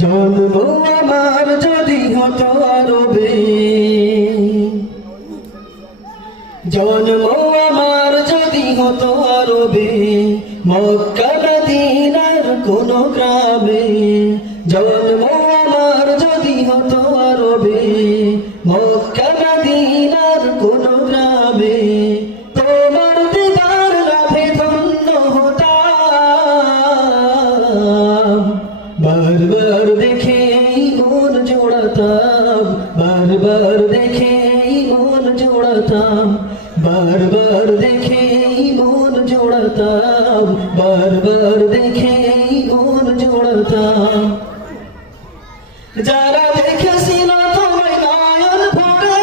জন্ম আমার যদি হতো আরবে, জন্ম আমার যদি হতো আরবে, মক্কা মদিনার কোন গ্রামে। জন্ম আমার যদি হতো আরবে, মক্কা মদিনার কোন গ্রামে। তোমার দিদার লাভে ধন্য হতাম, বারবার দেখে মন জোড়াতাম, বারবার দেখে মন জোড়াতাম, বারবার দেখে মন জোড়াতাম, বারবার দেখে মন জোড়াতাম। যারা দেখেছিল তোমায় নয়ন ভরে,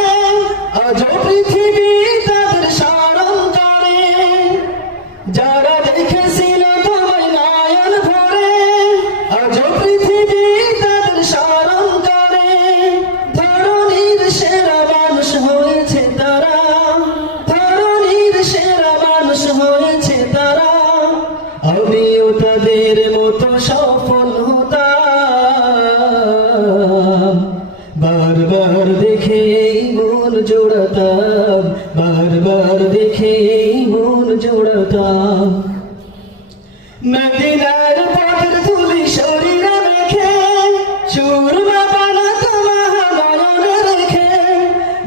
আজ পৃথিবী তাদের স্মরণ করে। যারা দেখেছিল তোমায় নয়ন ভরে, আজ পৃথিবী তাদের স্মরণ করে। ধরণীর সেরা মানুষ হয়েছে তারা, ধরণীর সেরা মানুষ হয়েছে তারা। আমিও তাদের মতো সফল হতাম, বারবার দেখে মন জোড়াতাম, বারবার দেখে মন জোড়াতাম। মদিনার পথের ধুলি শরীরে মেখে, সুরমা বানাতো মহানয়নে রেখে।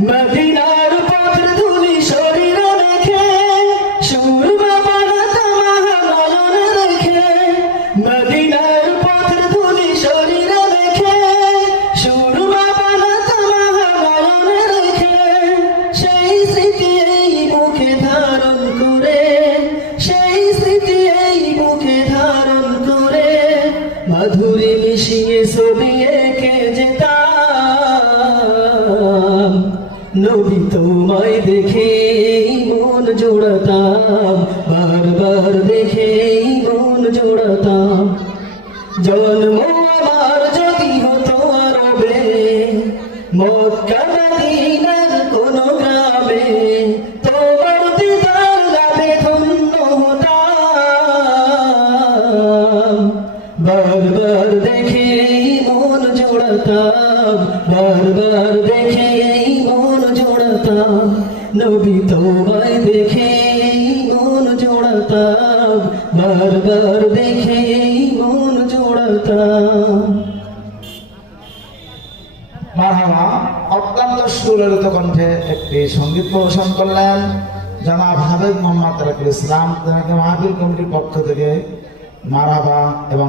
মদিনার পথের ধুলি শরীরে মেখে, সুরমা বানাতো মহানয়নে রেখে। মদিনার পথের ধুলি শরীরে মেখে, সুরমা বানাতো মহানয়নে রেখে। সেই স্মৃতি এই বুকে ধারণ করে, সেই স্মৃতি এই বুকে ধারণ করে, মাধুরী মিশিয়ে ছবি এঁকে যেতাম। নবী তোমায় দেখে মন জোড়াতাম, বারবার দেখে মন জোড়াতাম। জন্ম আমার যদি হতো আরবে, মক্কা মদিনার কোন গ্রামে। তোমার দিদার লাভে ধন্য হতাম, বারবার দেখে মন জোড়াতাম, বারবার দেখে মন জোড়াতাম। নবী তোমায় দেখে মন জোড়াতাম, বারবার দেখে মন জোড়াতাম। মারহাবা। অত্যন্ত সুললিত কণ্ঠে একটি সঙ্গীত প্রদর্শন করলেন জনাব হাফেজ মোহাম্মদ তারেকুল ইসলাম। মাহফিল কমিটির পক্ষ থেকে মারহাবা এবং